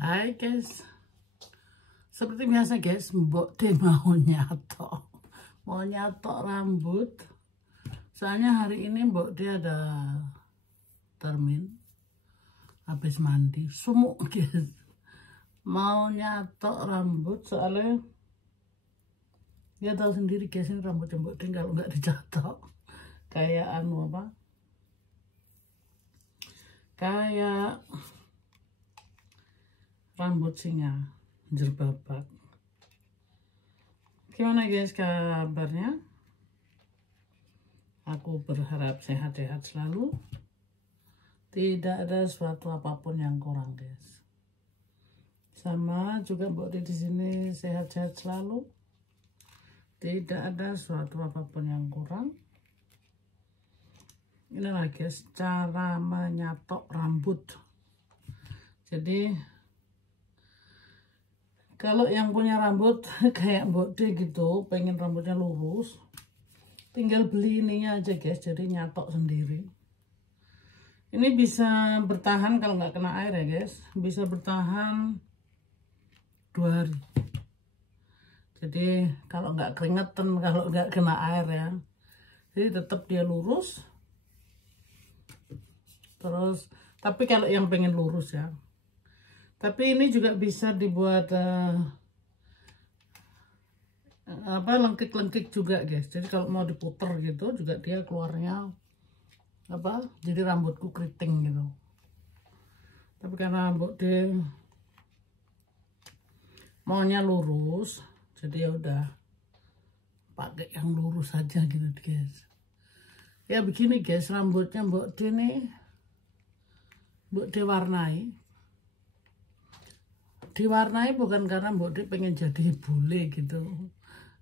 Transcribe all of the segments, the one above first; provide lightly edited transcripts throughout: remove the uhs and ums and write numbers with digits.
Hai guys, seperti biasa guys, Mbok De mau nyatok rambut. Soalnya hari ini Mbok De ada termin, habis mandi, sumuk guys. Mau nyatok rambut soalnya dia tahu sendiri guys, ini rambutnya Mbok De kalau nggak dicatok kayak kayak rambut singa jerbabak. Gimana guys kabarnya? Aku berharap sehat-sehat selalu, tidak ada suatu apapun yang kurang guys. Sama juga Mbok De di sini sehat-sehat selalu, tidak ada suatu apapun yang kurang. Inilah guys cara menyatok rambut. Jadi kalau yang punya rambut kayak Mbok De gitu, pengen rambutnya lurus, tinggal beli ininya aja guys, jadi nyatok sendiri. Ini bisa bertahan kalau nggak kena air ya guys, bisa bertahan 2 hari. Jadi kalau nggak keringetan, kalau nggak kena air ya, jadi tetap dia lurus. Terus, tapi kalau yang pengen lurus ya, tapi ini juga bisa dibuat lengkik-lengkik juga guys. Jadi kalau mau diputer gitu juga dia keluarnya jadi rambutku keriting gitu. Tapi karena Mbok De maunya lurus, jadi ya udah pakai yang lurus aja gitu guys. Ya begini guys, rambutnya Mbok De nih, Mbok De diwarnai bukan karena Mbok De pengen jadi bule gitu,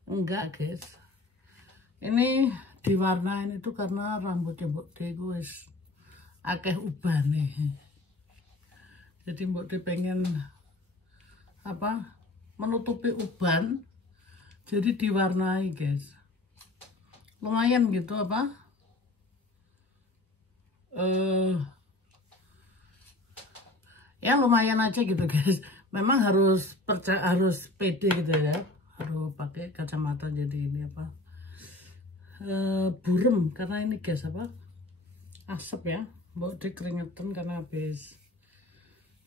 enggak guys. Ini diwarnain itu karena rambutnya Mbok De guys akeh ubane. Jadi Mbok De pengen menutupi uban, jadi diwarnai guys. Lumayan gitu ya lumayan aja gitu guys. Memang harus pede gitu ya, harus pakai kacamata. Jadi ini burem karena ini guys asap ya. Mbok De keringetan karena habis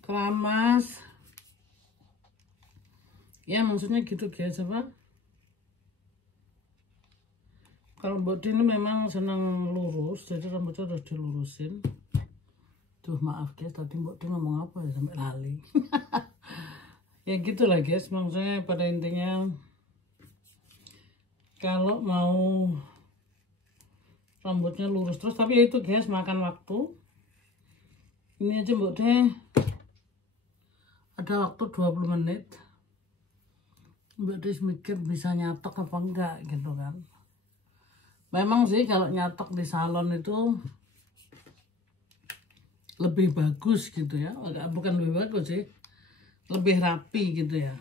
keramas ya, maksudnya gitu guys. Kalau Mbok De ini memang senang lurus, jadi rambutnya harus dilurusin. Tuh maaf guys, tadi Mbok De ngomong apa ya sampai lali. Ya gitulah guys, maksudnya pada intinya kalau mau rambutnya lurus terus, tapi ya itu guys makan waktu. Ini aja Mbok De ada waktu 20 menit. Mbok De mikir bisa nyatok apa enggak gitu kan. Memang sih kalau nyatok di salon itu lebih bagus gitu ya, bukan lebih bagus sih, lebih rapi gitu ya.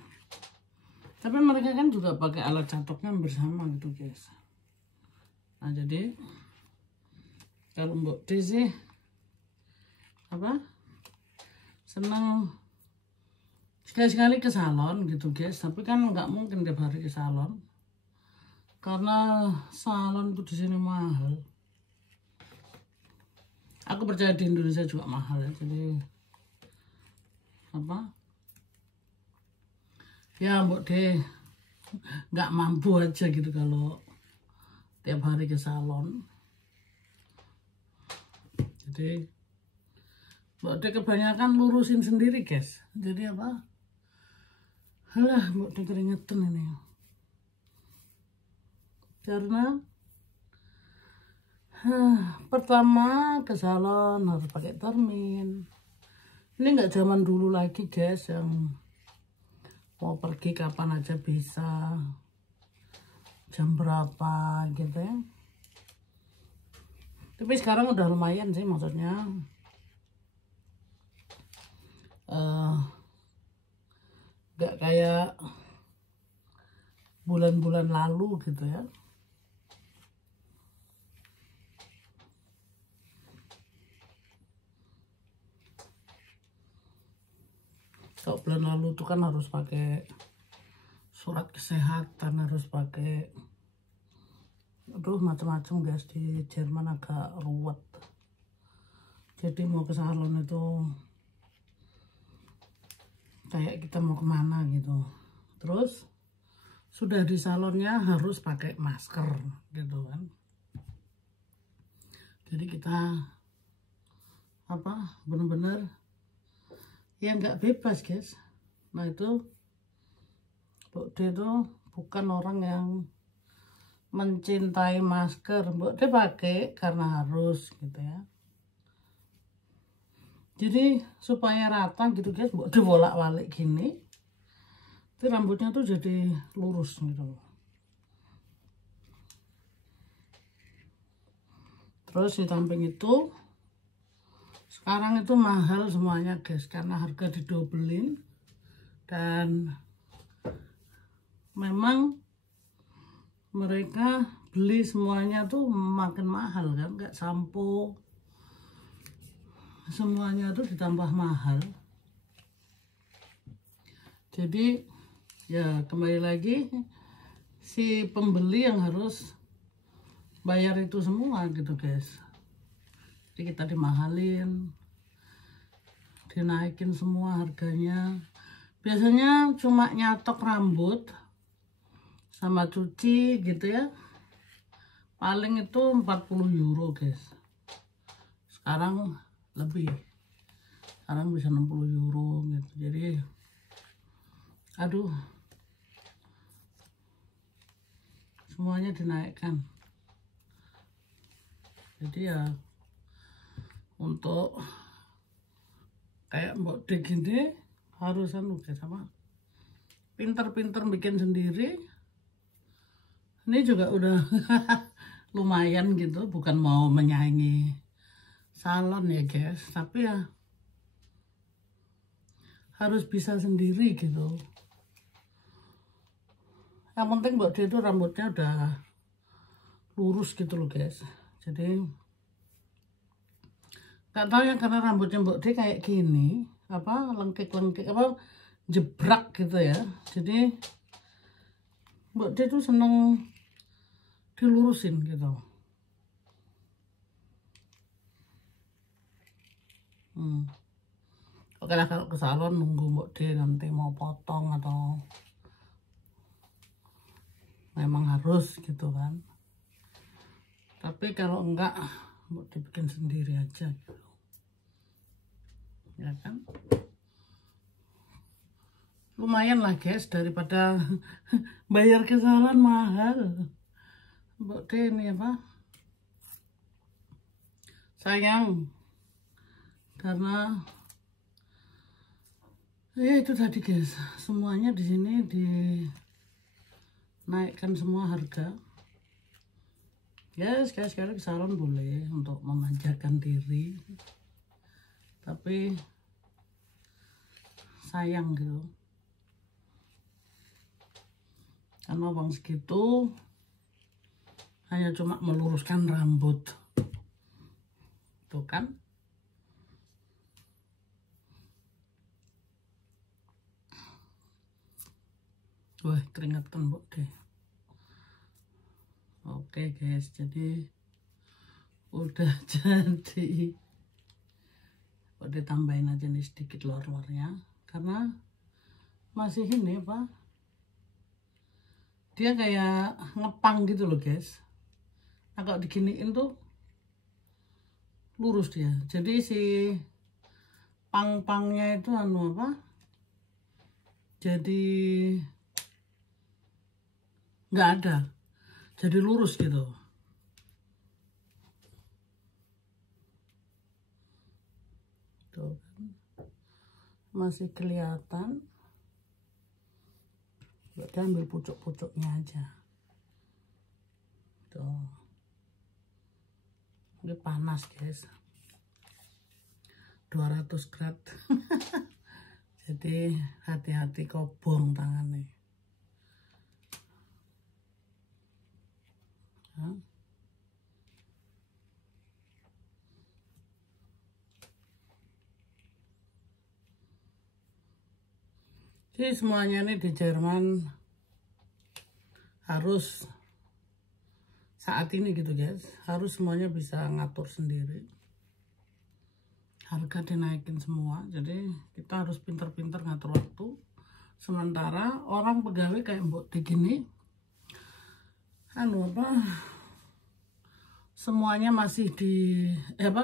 Tapi mereka kan juga pakai alat catoknya bersama gitu guys. Nah jadi kalau Mbok De sih senang sekali-sekali ke salon gitu guys. Tapi kan nggak mungkin tiap hari ke salon karena salon itu di sini mahal. Aku percaya di Indonesia juga mahal ya. Jadi ya Mbok De nggak mampu aja gitu kalau tiap hari ke salon. Jadi Mbok De kebanyakan lurusin sendiri guys. Jadi halah Mbok De keringetan ini karena pertama ke salon harus pakai termin. Ini nggak zaman dulu lagi guys, yang mau pergi kapan aja bisa, jam berapa gitu ya. Tapi sekarang udah lumayan sih, maksudnya nggak kayak bulan-bulan lalu gitu ya. Kalau bulan lalu tuh kan harus pakai surat kesehatan, harus pakai macam-macam guys. Di Jerman agak ruwet, jadi mau ke salon itu kayak kita mau kemana gitu. Terus sudah di salonnya harus pakai masker gitu kan. Jadi kita bener-bener ya nggak bebas guys. Nah itu Mbok D itu bukan orang yang mencintai masker. Mbok D pakai karena harus gitu ya. Jadi supaya rata gitu guys, Mbok D bolak-balik gini. Itu rambutnya tuh jadi lurus gitu. Terus di samping itu sekarang itu mahal semuanya guys, karena harga didobelin. Dan memang mereka beli semuanya tuh makin mahal kan, kayak sampo semuanya tuh ditambah mahal. Jadi ya kembali lagi si pembeli yang harus bayar itu semua gitu guys. Jadi kita dimahalin, dinaikin semua harganya. Biasanya cuma nyatok rambut sama cuci gitu ya, paling itu 40 euro guys. Sekarang lebih, sekarang bisa 60 euro gitu. Jadi aduh, semuanya dinaikkan. Jadi ya untuk kayak Mbok D gini harus sama pinter-pinter bikin sendiri. Ini juga udah lumayan gitu, bukan mau menyaingi salon ya guys, tapi ya harus bisa sendiri gitu. Yang penting Mbok D itu rambutnya udah lurus gitu loh guys. Jadi gak tahu ya, karena rambutnya Mbok D kayak gini, lengkik-lengkik, jebrak gitu ya. Jadi Mbok D tuh seneng dilurusin gitu. Oke lah, kalau ke salon nunggu Mbok D nanti mau potong atau memang harus gitu kan. Tapi kalau enggak, Mbok D bikin sendiri aja gitu. Ya kan? Lumayan lah guys, daripada bayar ke salon mahal. Mbok D ini sayang, karena ya itu tadi guys, semuanya di sini dinaikkan semua harga. Ya sekali-sekali ke salon boleh untuk memanjakan diri, tapi sayang gitu, karena uang segitu hanya cuma meluruskan rambut tuh kan. Wah, keringetan Mbok D. Oke guys, jadi udah jadi. Udah tambahin aja nih sedikit luar-luarnya, karena masih ini dia kayak ngepang gitu loh guys. Nah, kalau diginiin tuh lurus dia. Jadi si pang-pangnya itu jadi nggak ada, jadi lurus gitu. Tuh kan, masih kelihatan. Kita ambil pucuk-pucuknya aja. Tuh, ini panas guys, 200 grad. Jadi hati-hati kobong tangannya. Jadi semuanya ini di Jerman harus saat ini gitu guys, harus semuanya bisa ngatur sendiri. Harga dinaikin semua, jadi kita harus pinter-pinter ngatur waktu. Sementara orang pegawai kayak Mbok D gini, semuanya masih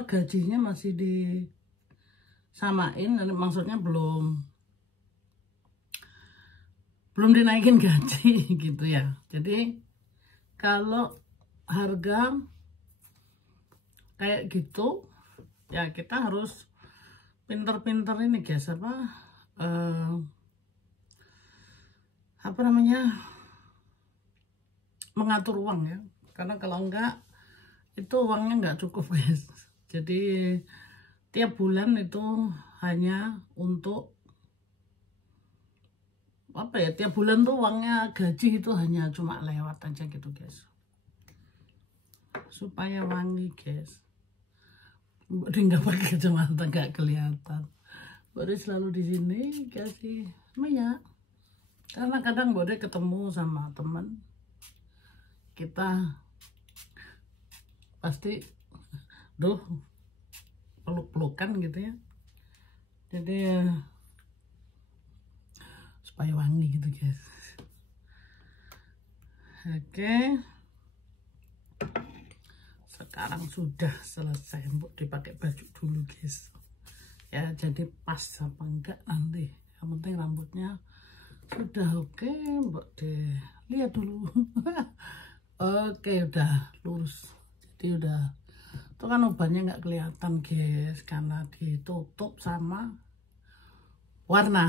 gajinya masih disamain, maksudnya belum dinaikin gaji gitu ya. Jadi kalau harga kayak gitu ya kita harus pinter-pinter ini guys, mengatur uang ya, karena kalau enggak itu uangnya enggak cukup guys. Jadi tiap bulan itu hanya untuk tiap bulan tuh uangnya gaji itu hanya cuma lewat aja gitu guys, supaya wangi guys. Dia nggak pakai kacamata nggak kelihatan. Bode selalu di sini kasih minyak, karena kadang Bode ketemu sama teman kita pasti peluk-pelukan gitu ya, jadi supaya wangi gitu guys. Oke, sekarang sudah selesai, Mbok dipakai baju dulu guys ya, jadi pas apa enggak nanti, yang penting rambutnya sudah oke. Mbok lihat dulu. Oke, udah lurus, jadi udah itu kan ubannya nggak kelihatan guys karena ditutup sama warna.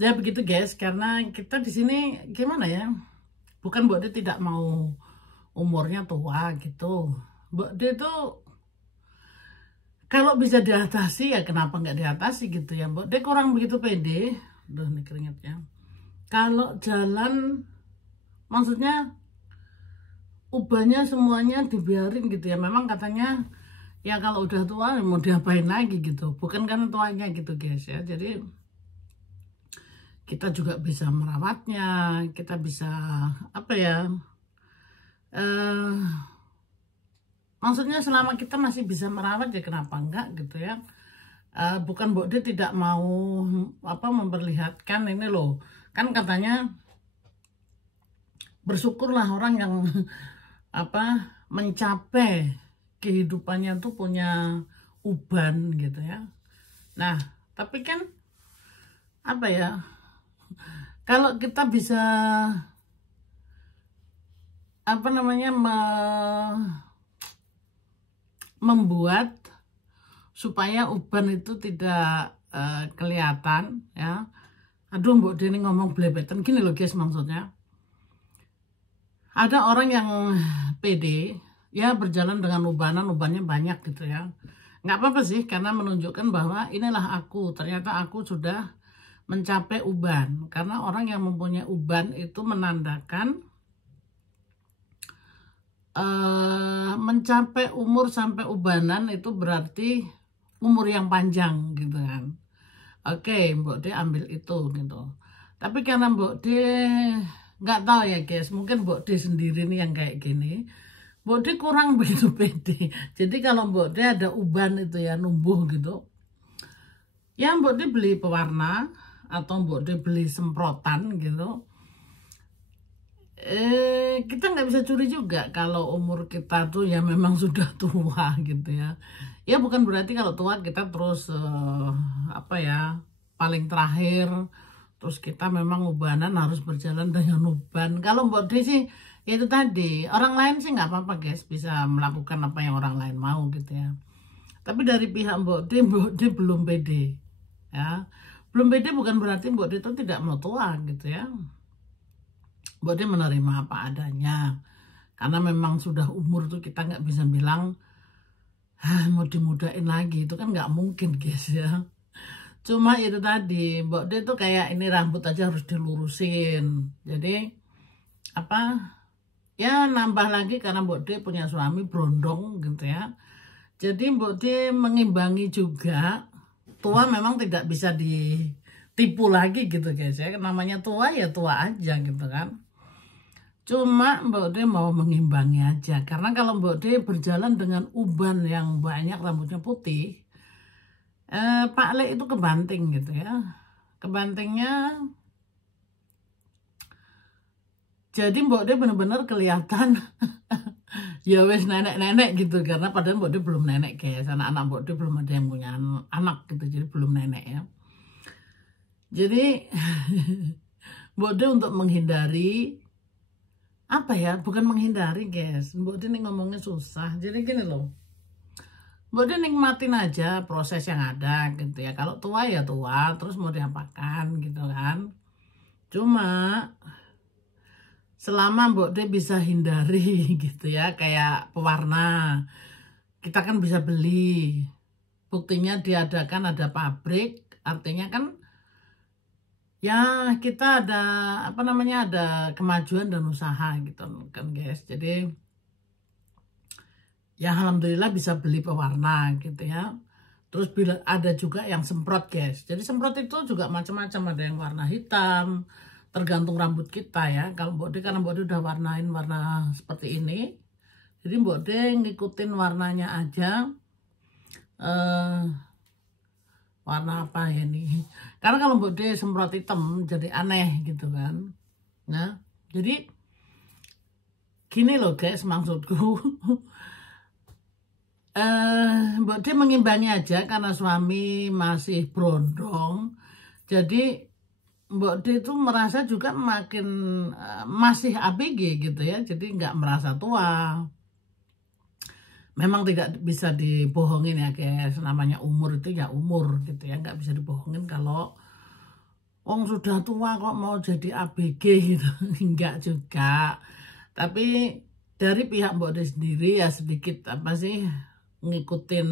Ya begitu guys, karena kita di sini gimana ya, bukan Mbok D tidak mau umurnya tua gitu. Mbok D itu kalau bisa diatasi ya kenapa nggak diatasi gitu ya. Mbok D kurang begitu pede. Duh, nih keringetnya. Kalau jalan maksudnya ubannya semuanya dibiarin gitu ya. Memang katanya ya kalau udah tua mau diapain lagi gitu. Bukan karena tuanya gitu guys ya. Jadi kita juga bisa merawatnya, kita bisa maksudnya selama kita masih bisa merawat ya kenapa enggak gitu ya. Bukan Mbok D tidak mau memperlihatkan ini loh, kan katanya bersyukurlah orang yang mencapai kehidupannya tuh punya uban gitu ya. Nah tapi kan kalau kita bisa membuat supaya uban itu tidak kelihatan ya. Aduh, Mbok D ini ngomong belebetan gini loh guys, maksudnya ada orang yang pede ya berjalan dengan ubannya banyak gitu ya. Nggak apa-apa sih, karena menunjukkan bahwa inilah aku, ternyata aku sudah mencapai uban. Karena orang yang mempunyai uban itu menandakan mencapai umur sampai ubanan itu berarti umur yang panjang gitu kan. Oke, Mbok D ambil itu gitu. Tapi karena Mbok D nggak tahu ya guys, mungkin Mbok D sendiri nih yang kayak gini, Mbok D kurang begitu pede. Jadi kalau Mbok D ada uban itu ya numbuh gitu, ya Mbok D beli pewarna atau Mbok D beli semprotan gitu. Kita nggak bisa curi juga kalau umur kita tuh ya memang sudah tua gitu ya. Ya bukan berarti kalau tua kita terus paling terakhir, terus kita memang ubanan harus berjalan dengan uban. Kalau Mbok D sih ya itu tadi, orang lain sih nggak apa-apa guys, bisa melakukan apa yang orang lain mau gitu ya. Tapi dari pihak Mbok D belum pede ya. Belum pede bukan berarti Mbok D itu tidak mau tua gitu ya. Mbok D menerima apa adanya, karena memang sudah umur tuh kita nggak bisa bilang mau dimudain lagi, itu kan nggak mungkin guys ya. Cuma itu tadi, Mbok D tuh kayak ini rambut aja harus dilurusin, jadi ya nambah lagi karena Mbok D punya suami brondong gitu ya. Jadi Mbok D mengimbangi juga, tua memang tidak bisa tipu lagi gitu guys ya. Namanya tua ya tua aja gitu kan. Cuma Mbak De mau mengimbangi aja. Karena kalau Mbak De berjalan dengan uban yang banyak rambutnya putih, Pak Le itu kebanting gitu ya. Kebantingnya, jadi Mbak De bener-bener kelihatan ya wes nenek-nenek gitu. Karena padahal Mbak De belum nenek guys. Anak-anak Mbak De belum ada yang punya anak gitu. Jadi belum nenek ya. Jadi Mbak De untuk menghindari, apa ya, bukan menghindari guys. Mbak De ngomongnya susah. Jadi gini loh. Mbak De nikmatin aja proses yang ada gitu ya. Kalau tua ya tua, terus mau diapakan gitu kan. Cuma selama Mbak De bisa hindari gitu ya, kayak pewarna. Kita kan bisa beli. Buktinya diadakan ada pabrik, artinya kan ya kita ada apa namanya, ada kemajuan dan usaha gitu kan guys. Jadi ya alhamdulillah bisa beli pewarna gitu ya. Terus bila ada juga yang semprot guys. Jadi semprot itu juga macam-macam, ada yang warna hitam, tergantung rambut kita ya. Kalau Mbak De, karena Mbak De udah warnain warna seperti ini, jadi Mbak De ngikutin warnanya aja. Warna apa ya nih? Karena kalau Mbak De semprot hitam jadi aneh gitu kan. Nah, jadi gini loh guys maksudku. Mbak De mengimbangi aja karena suami masih berondong. Jadi Mbak De itu merasa juga makin masih ABG gitu ya. Jadi nggak merasa tua. Memang tidak bisa dibohongin ya guys. Namanya umur itu ya umur gitu ya. Nggak bisa dibohongin kalau wong sudah tua kok mau jadi ABG gitu. Enggak juga. Tapi dari pihak Mbak De sendiri ya sedikit apa sih, ngikutin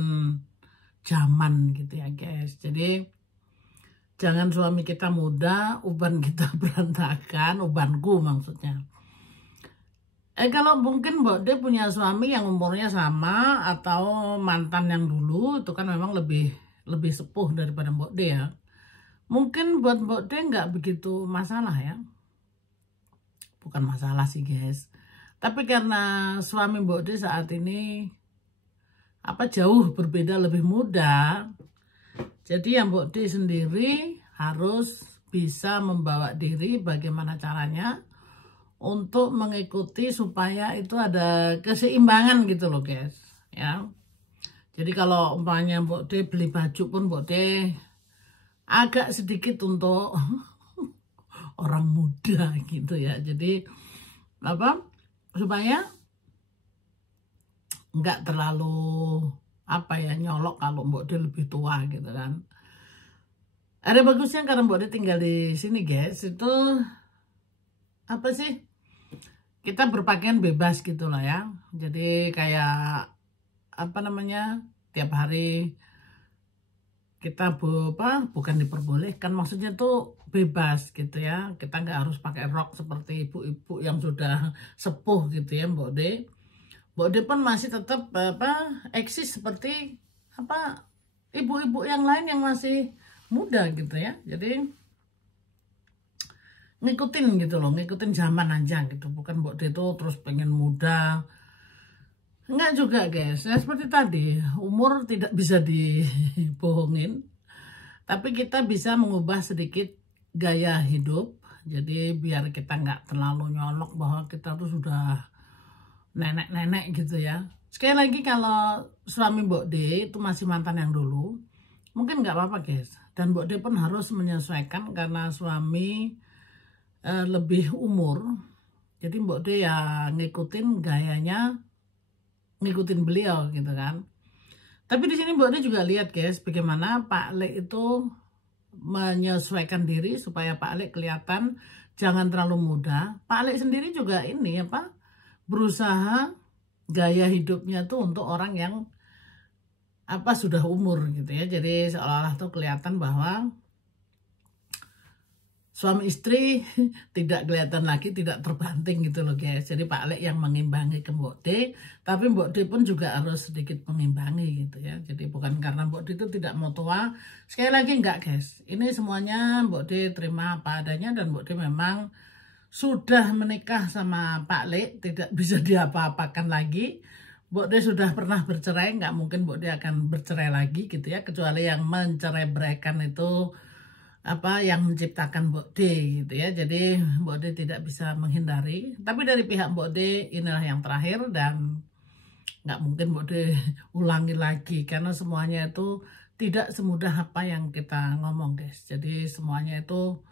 zaman gitu ya guys. Jadi jangan suami kita muda, uban kita berantakan, ubanku maksudnya. Kalau mungkin Mbak De punya suami yang umurnya sama atau mantan yang dulu, itu kan memang lebih sepuh daripada Mbak De ya. Mungkin buat Mbak De nggak begitu masalah ya. Bukan masalah sih guys. Tapi karena suami Mbak De saat ini jauh berbeda, lebih muda. Jadi yang Mbak De sendiri harus bisa membawa diri bagaimana caranya untuk mengikuti supaya itu ada keseimbangan gitu loh guys ya. Jadi kalau umpamanya Mbak De beli baju pun Mbak De agak sedikit untuk orang muda gitu ya. Jadi apa, supaya nggak terlalu nyolok kalau Mbak De lebih tua gitu kan. Ada bagusnya karena Mbak De tinggal di sini guys, itu apa sih, kita berpakaian bebas gitu lah ya. Jadi kayak apa namanya, tiap hari kita bukan diperbolehkan, maksudnya tuh bebas gitu ya. Kita nggak harus pakai rok seperti ibu-ibu yang sudah sepuh gitu ya Mbak De. Mbak De pun masih tetap eksis seperti ibu-ibu yang lain yang masih muda gitu ya. Jadi ngikutin gitu loh, ngikutin zaman aja gitu. Bukan Mbak De itu terus pengen muda. Enggak juga guys. Ya seperti tadi, umur tidak bisa dibohongin. Tapi kita bisa mengubah sedikit gaya hidup. Jadi biar kita nggak terlalu nyolok bahwa kita tuh sudah nenek-nenek gitu ya. Sekali lagi kalau suami Mbak De itu masih mantan yang dulu, mungkin nggak apa-apa guys. Dan Mbak De pun harus menyesuaikan karena suami lebih umur. Jadi Mbak De ya ngikutin gayanya, ngikutin beliau gitu kan. Tapi di sini Mbak De juga lihat guys bagaimana Pak Le itu menyesuaikan diri supaya Pak Le kelihatan jangan terlalu muda. Pak Le sendiri juga ini berusaha gaya hidupnya tuh untuk orang yang sudah umur gitu ya. Jadi seolah-olah tuh kelihatan bahwa suami istri tidak kelihatan lagi, tidak terbanting gitu loh guys. Jadi Pak Lek yang mengimbangi ke Mbok D, tapi Mbok D pun juga harus sedikit mengimbangi gitu ya. Jadi bukan karena Mbok D itu tidak mau tua, sekali lagi enggak guys. Ini semuanya Mbok D terima apa adanya, dan Mbok D memang sudah menikah sama Pak Lek, tidak bisa diapa-apakan lagi. Mbok D sudah pernah bercerai, nggak mungkin Mbok D akan bercerai lagi gitu ya, kecuali yang mencerai-beraikan itu apa yang menciptakan Mbok D gitu ya. Jadi Mbok D tidak bisa menghindari, tapi dari pihak Mbok D inilah yang terakhir, dan nggak mungkin Mbok D ulangi lagi karena semuanya itu tidak semudah apa yang kita ngomong guys. Jadi semuanya itu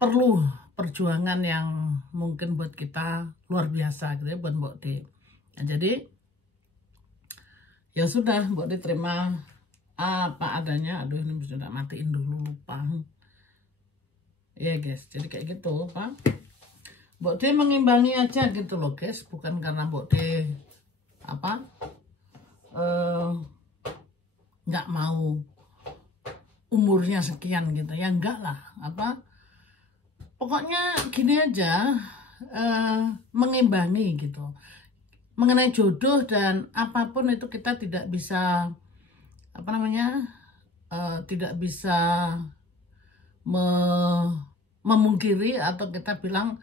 perlu perjuangan yang mungkin buat kita luar biasa gitu ya, buat Mbok D. Nah, jadi ya sudah, Mbok D terima apa adanya. Aduh, ini sudah matiin dulu, lupa ya guys. Jadi kayak gitu Pak, Mbok D mengimbangi aja gitu loh guys, bukan karena Mbok D apa nggak mau umurnya sekian gitu ya, enggak lah. Apa pokoknya gini aja, mengimbangi gitu. Mengenai jodoh dan apapun itu kita tidak bisa apa namanya, tidak bisa memungkiri atau kita bilang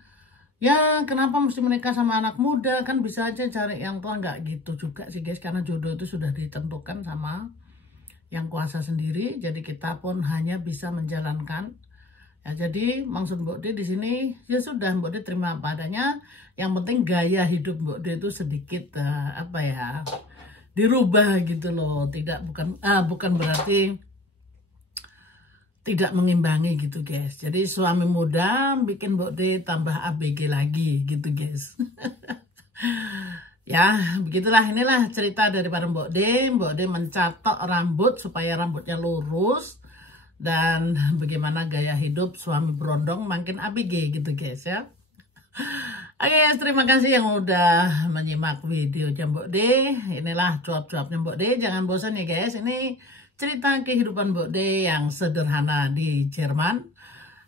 ya kenapa mesti menikah sama anak muda, kan bisa aja cari yang tua. Nggak gitu juga sih guys, karena jodoh itu sudah ditentukan sama yang kuasa sendiri. Jadi kita pun hanya bisa menjalankan ya. Jadi maksud Mbok D di sini ya sudah, Mbok D terima apa adanya. Yang penting gaya hidup Mbok D itu sedikit apa ya, dirubah gitu loh. Bukan berarti tidak mengimbangi gitu guys. Jadi suami muda bikin Mbok D tambah ABG lagi gitu guys. Ya begitulah, inilah cerita daripada Mbok D. Mbok D mencatok rambut supaya rambutnya lurus, dan bagaimana gaya hidup suami berondong makin ABG gitu guys ya. Oke guys, terima kasih yang udah menyimak videonya Mbok D. Inilah cuap-cuapnya Mbok D. Jangan bosan ya guys, ini cerita kehidupan Mbok D yang sederhana di Jerman,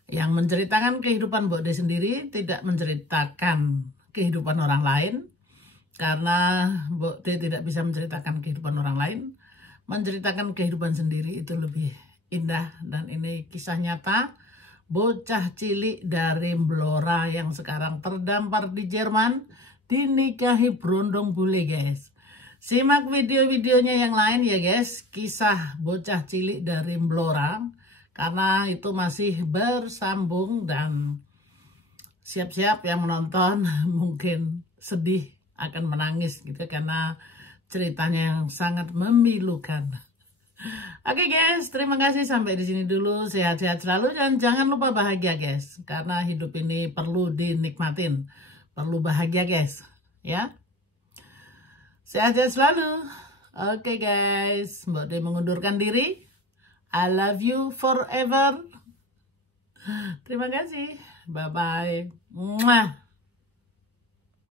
yang menceritakan kehidupan Mbok D sendiri, tidak menceritakan kehidupan orang lain, karena Mbok D tidak bisa menceritakan kehidupan orang lain. Menceritakan kehidupan sendiri itu lebih indah, dan ini kisah nyata bocah cilik dari Blora yang sekarang terdampar di Jerman dinikahi berondong bule guys. Simak video-videonya yang lain ya guys, kisah bocah cilik dari Blora, karena itu masih bersambung, dan siap-siap yang menonton mungkin sedih, akan menangis gitu karena ceritanya yang sangat memilukan. Oke guys, terima kasih, sampai di sini dulu. Sehat-sehat selalu dan jangan lupa bahagia guys, karena hidup ini perlu dinikmatin, perlu bahagia guys ya. Sehat-sehat selalu. Oke guys, Mbok D mengundurkan diri. I love you forever. Terima kasih. Bye bye. Mwah.